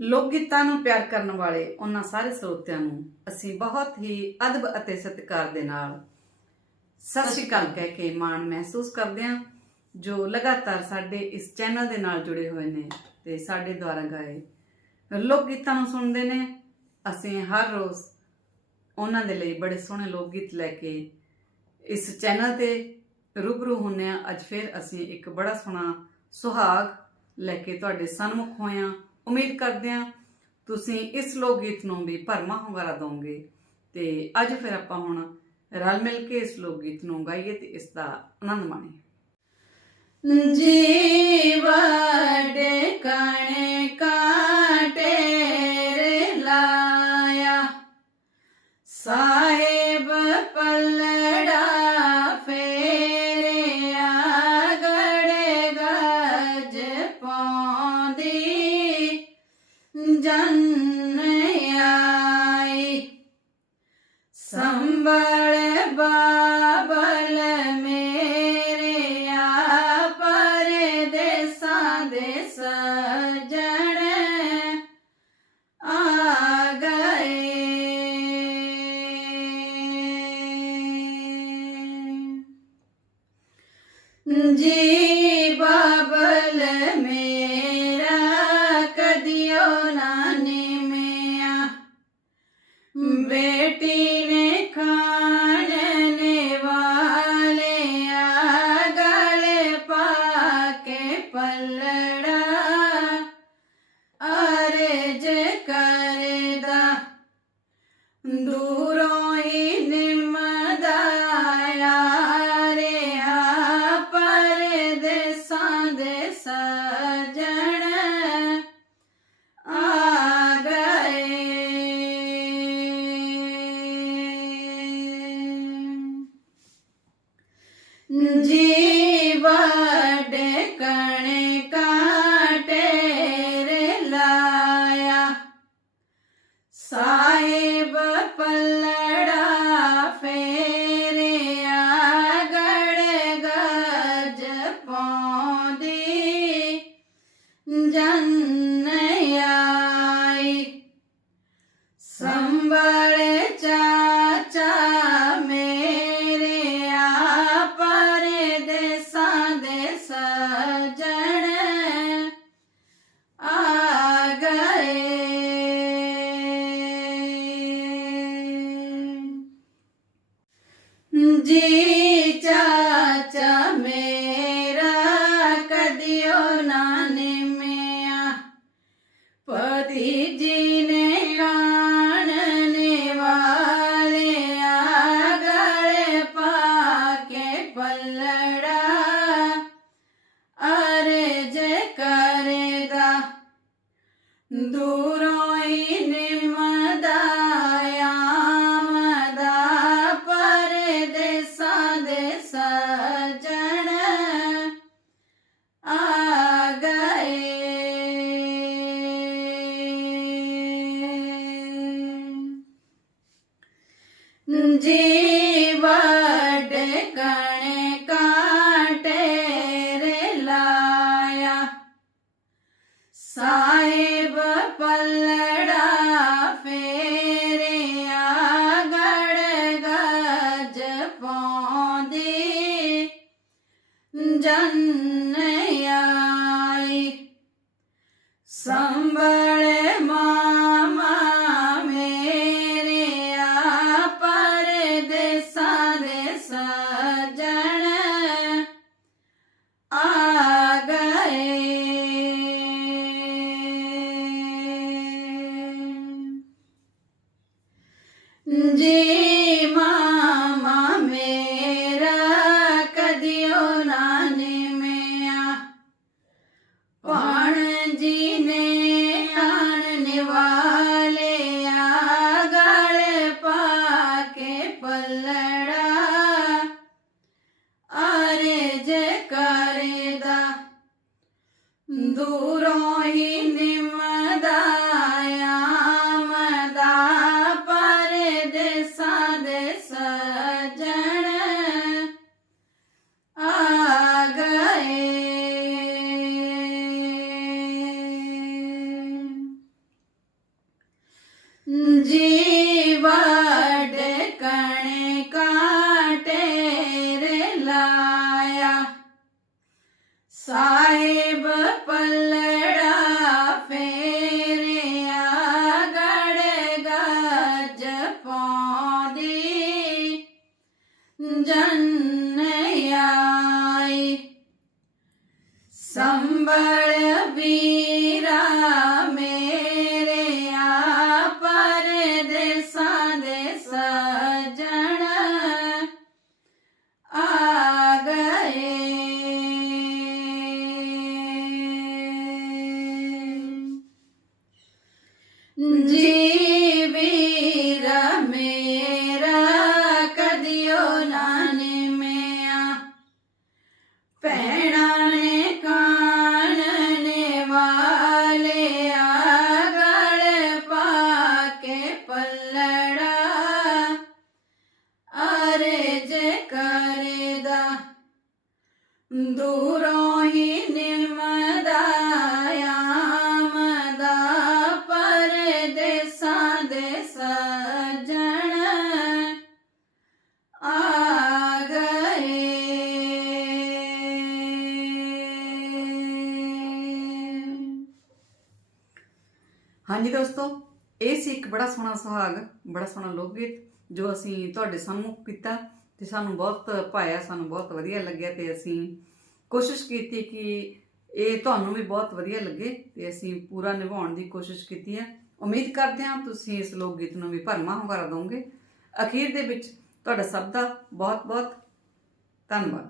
ਲੋਕ ਗੀਤਾਂ ਨੂੰ ਪਿਆਰ ਕਰਨ ਵਾਲੇ ਉਹਨਾਂ ਸਾਰੇ ਸਰੋਤਿਆਂ ਨੂੰ ਅਸੀਂ ਬਹੁਤ ਹੀ ਅਦਬ ਅਤੇ ਸਤਿਕਾਰ ਦੇ ਨਾਲ ਸਤਿ ਸ਼੍ਰੀ ਅਕਾਲ ਕਹਿ ਕੇ ਮਾਣ ਮਹਿਸੂਸ ਕਰਦੇ ਹਾਂ, ਜੋ ਲਗਾਤਾਰ ਸਾਡੇ ਇਸ ਚੈਨਲ ਦੇ ਨਾਲ ਜੁੜੇ ਹੋਏ ਨੇ ਤੇ ਸਾਡੇ ਦੁਆਰਾ ਗਾਏ ਲੋਕ ਗੀਤਾਂ ਨੂੰ ਸੁਣਦੇ ਨੇ। ਅਸੀਂ ਹਰ ਰੋਜ਼ ਉਹਨਾਂ ਦੇ ਲਈ ਬੜੇ ਸੋਹਣੇ ਲੋਕ ਗੀਤ ਲੈ ਕੇ ਇਸ ਚੈਨਲ ਤੇ ਰੂਬਰੂ ਹੁੰਨੇ ਆ ਅੱਜ ਫਿਰ ਅਸੀਂ ਇੱਕ ਬੜਾ ਸੋਹਣਾ ਸੁਹਾਗ ਲੈ ਕੇ ਤੁਹਾਡੇ ਸਨਮੁਖ ਹੋਏ ਹਾਂ। ਉਮੀਦ ਕਰਦੇ ਹਾਂ ਤੁਸੀਂ ਇਸ ਲੋਕ ਗੀਤ ਨੂੰ ਵੀ ਭਰਮਾ ਹੁੰਗਾਰਾ ਦੋਗੇ ਤੇ ਅੱਜ ਫਿਰ ਆਪਾਂ ਹੁਣ ਰਲ ਮਿਲ ਕੇ ਇਸ ਲੋਕ ਗੀਤ ਨੂੰ ਗਾਈਏ ਤੇ ਇਸ ਦਾ ਆਨੰਦ ਮਾਣੀਏ। ਜੀਵੜੇ ਕਣੇ ਕਾਟੇ ਰੇ ਲਾਇਆ, ਸਾਹਿਬ ਪਲੜਾ ਸੰਭਲ ਬਾਬਲ ਮੇਰੇ ਆ ਪਰਦੇਸਾਂ ਦੇ ਸਜਣ ਆ ਗਏ। ਜੀ ਬਾਬਲ ਮੇਰਾ ਕදිਓ ਨਾ ਨਿਮਿਆ। ਬੇਟੀ ਨੇ सजन ਜੀ ਚਾਚਾ ਮੇਰਾ, ਕਦਿਓ ਨਾ ਨਿਮਿਆ। ਪਤੀ ਜੀ ਨੇ ਕਾਣਨੇ ਵਾਲੇ ਗਲੇ ਪਾ ਕੇ ਪਲੜਾ। ਜੇ ਕਰਦਾ, ਦੂਰ ਜਨ ਆਈ। ਸੰਭਲ ਮਾਮਾ ਮੇਰੇ ਆ ਪਰਦੇਸਾਂ ਦੇ ਸਜਣ ਜੀਵੜ ਕਣੇ ਕਾਟੇ ਰੇ ਲਾਇਆ। ਸਾਹਿਬ ਪਲੜਾ ਫੇਰਿਆ ਗੜ ਗੱਜ ਪੌਂਦੀ ਜਨ ਆਈ ਸਜਣ ਆ ਗਏ। ਹਾਂਜੀ ਦੋਸਤੋ, ਇਹ ਸੀ ਇੱਕ ਬੜਾ ਸੋਹਣਾ ਸੁਹਾਗ, ਬੜਾ ਸੋਹਣਾ ਲੋਕ ਗੀਤ ਜੋ ਅਸੀਂ ਤੁਹਾਡੇ ਸਾਹਮਣੇ ਕੀਤਾ ਤੇ ਸਾਨੂੰ ਬਹੁਤ ਭਾਇਆ, ਸਾਨੂੰ ਬਹੁਤ ਵਧੀਆ ਲੱਗਿਆ ਤੇ ਅਸੀਂ ਕੋਸ਼ਿਸ਼ ਕੀਤੀ ਕਿ ਇਹ ਤੁਹਾਨੂੰ ਵੀ ਬਹੁਤ ਵਧੀਆ ਲੱਗੇ ਤੇ ਅਸੀਂ ਪੂਰਾ ਨਿਭਾਉਣ ਦੀ ਕੋਸ਼ਿਸ਼ ਕੀਤੀ ਹੈ। ਉਮੀਦ ਕਰਦੇ ਹਾਂ ਤੁਸੀਂ ਇਸ ਲੋਕ ਗੀਤ ਨੂੰ ਵੀ ਭਰਮਾ ਹੁੰਗਾਰਾ ਦਿਓਗੇ ਅਖੀਰ ਦੇ ਵਿੱਚ ਤੁਹਾਡਾ ਸਭ ਦਾ ਬਹੁਤ ਬਹੁਤ ਧੰਨਵਾਦ।